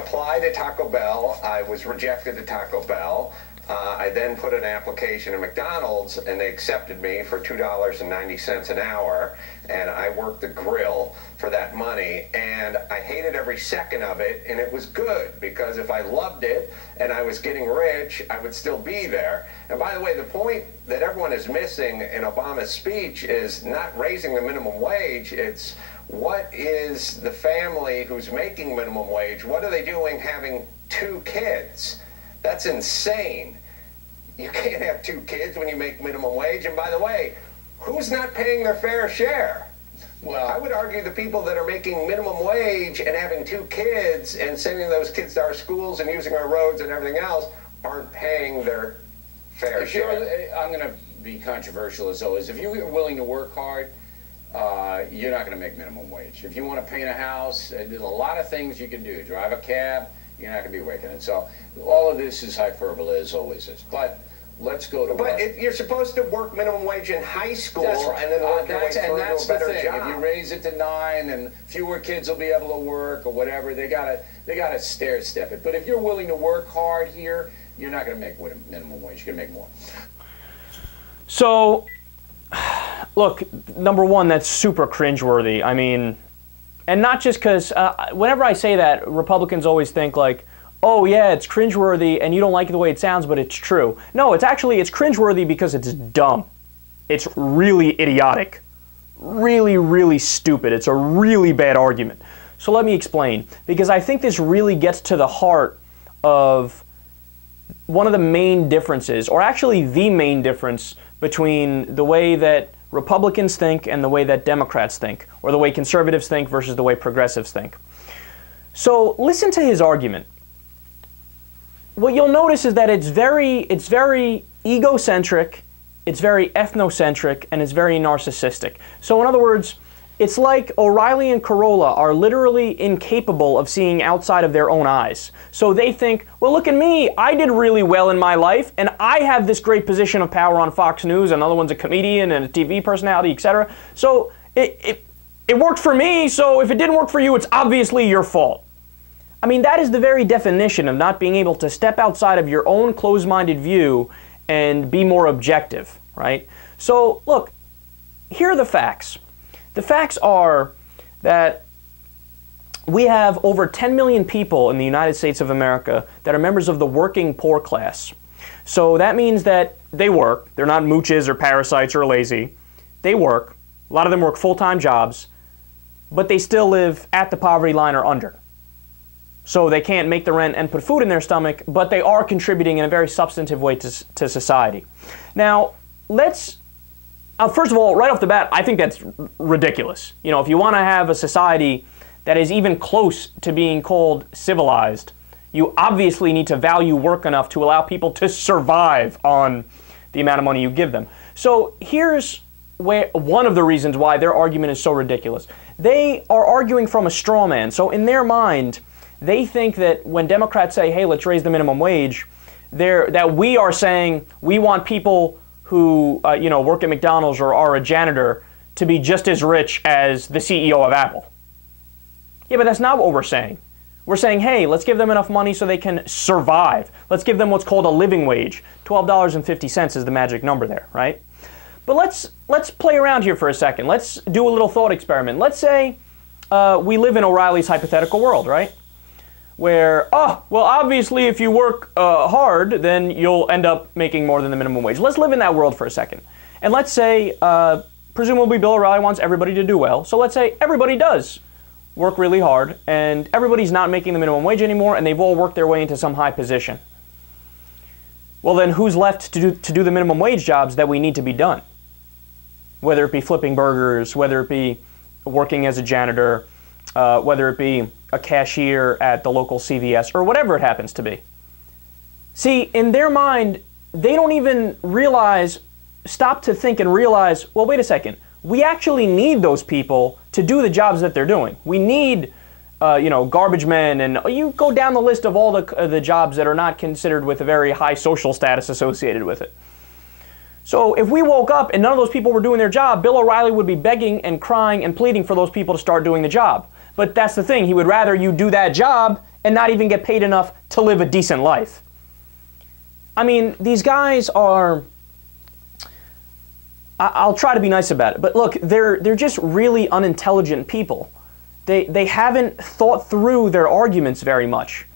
applied at Taco Bell. I was rejected at Taco Bell. I then put an application at McDonald's, and they accepted me for $2.90 an hour, and I worked the grill for that money, and I hated every second of it, and it was good, because if I loved it and I was getting rich, I would still be there. And by the way, the point that everyone is missing in Obama's speech is not raising the minimum wage, it's what is the family who's making minimum wage, what are they doing having 2 kids? That's insane. You can't have 2 kids when you make minimum wage. And by the way, who's not paying their fair share? Well, I would argue the people that are making minimum wage and having 2 kids and sending those kids to our schools and using our roads and everything else aren't paying their fair share. I'm going to be controversial as always. If you're willing to work hard, you're not going to make minimum wage. If you want to paint a house, there's a lot of things you can do. Drive a cab, you're not going to be making it. So all of this is hyperbole, as always is. But let's go to you're supposed to work minimum wage in high school, that's right. And then work your way through to a better job. If you raise it to 9 and fewer kids will be able to work or whatever, they gotta stair step it. But if you're willing to work hard here, you're not going to make minimum wage. You're going to make more. So, look, number one, that's super cringeworthy. I mean, and not just because whenever I say that, Republicans always think like, oh yeah, it's cringeworthy and you don't like the way it sounds, but it's true. No, it's cringeworthy because it's dumb. It's really idiotic. Really, really stupid. It's a really bad argument. So let me explain, because I think this really gets to the heart of one of the main differences, or actually the main difference between the way that Republicans think and the way that Democrats think, or the way conservatives think versus the way progressives think. So listen to his argument. What you'll notice is that it's very egocentric, it's very ethnocentric, and it's very narcissistic. So in other words, it's like O'Reilly and Carolla are literally incapable of seeing outside of their own eyes. So they think, well, look at me, I did really well in my life, and I have this great position of power on Fox News, another one's a comedian and a TV personality, etc. So it worked for me, so if it didn't work for you, it's obviously your fault. I mean, that is the very definition of not being able to step outside of your own closed-minded view and be more objective, right? So, look, here are the facts. The facts are that we have over 10 million people in the United States of America that are members of the working poor class. So that means that they work. They're not mooches or parasites or lazy. They work. A lot of them work full-time jobs, but they still live at the poverty line or under. So they can't make the rent and put food in their stomach, but they are contributing in a very substantive way to society. Now, let's, first of all, right off the bat, I think that's ridiculous. You know, if you want to have a society that is even close to being called civilized, you obviously need to value work enough to allow people to survive on the amount of money you give them. So here's one of the reasons why their argument is so ridiculous. They are arguing from a straw man. So in their mind, they think that when Democrats say, hey, let's raise the minimum wage, that we are saying we want people who work at McDonald's or are a janitor to be just as rich as the CEO of Apple. Yeah, but that's not what we're saying. We're saying, hey, let's give them enough money so they can survive. Let's give them what's called a living wage. $12.50 is the magic number there, right? But let's play around here for a second. Let's do a little thought experiment. Let's say we live in O'Reilly's hypothetical world, right? Where, well, obviously if you work hard, then you'll end up making more than the minimum wage. Let's live in that world for a second. And let's say, presumably Bill O'Reilly wants everybody to do well. So let's say everybody does work really hard, and everybody's not making the minimum wage anymore, and they've all worked their way into some high position. Well, then who's left to do the minimum wage jobs that we need to be done? Whether it be flipping burgers, whether it be working as a janitor, whether it be a cashier at the local CVS, or whatever it happens to be. See, in their mind, they don't even stop to think and realize, well, wait a second, we actually need those people to do the jobs that they're doing. We need, garbage men, and you go down the list of all the jobs that are not considered with a very high social status associated with it. So if we woke up and none of those people were doing their job, Bill O'Reilly would be begging and crying and pleading for those people to start doing the job. But that's the thing, he would rather you do that job and not even get paid enough to live a decent life. I mean, these guys are, I'll try to be nice about it, but look, they're just really unintelligent people. They haven't thought through their arguments very much.